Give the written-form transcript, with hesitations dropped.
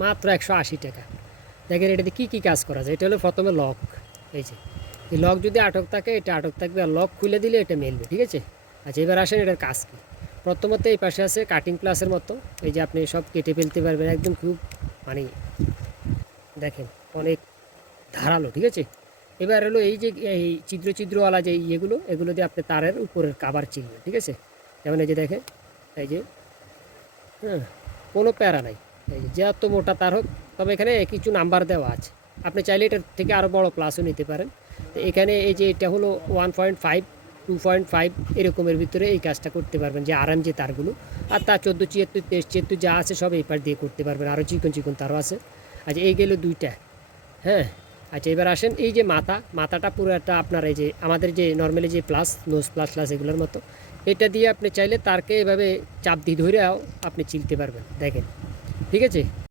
মাত্র 180 টাকা। দেখেন এটাতে কী কাজ করা যায়। এটা হলো প্রথমে লক, এই যে এই লক যদি আটক থাকে এটা আটক থাকবে, আর লক খুলে দিলে এটা মেলবে, ঠিক আছে। আচ্ছা এবার আসেন এটার কাজ কী। প্রথমত এই পাশে আছে কাটিং প্লাসের মতো, এই যে আপনি সব কেটে ফেলতে পারবেন একদম খুব মানে দেখেন অনেক ধারালো, ঠিক আছে। এবার হলো এই যে এই ছিদ্রওয়ালা যে ইয়েগুলো, এগুলো দিয়ে আপনি তারের উপরের কাভার চিনবেন, ঠিক আছে। যেমন এই যে দেখেন, এই যে হ্যাঁ, কোনো প্যারা নাই। এই যে যত মোটা তার হোক, তবে এখানে কিছু নাম্বার দেওয়া আছে, আপনি চাইলে এটার থেকে আরও বড় প্লাসও নিতে পারেন। তো এখানে এই যে এটা হলো 1.5 2.5 এরকমের ভিতরে এই কাজটা করতে পারবেন, যে আরাম যে তারগুলো। আর তার 14 76 23 74 যা আছে সব এই পাশ দিয়ে করতে পারবেন, আরও চিকন তারও আছে। আচ্ছা এই গেল দুইটা। হ্যাঁ, আচ্ছা এবার আসেন এই যে মাথাটা পুরো একটা আপনার এই যে আমাদের যে নর্মালি যে প্লাস নোজ প্লাস এগুলোর মতো, এটা দিয়ে আপনি চাইলে তারকে এভাবে চাপ দিয়ে ধরেও আপনি চিলতে পারবেন, দেখেন, ঠিক আছে।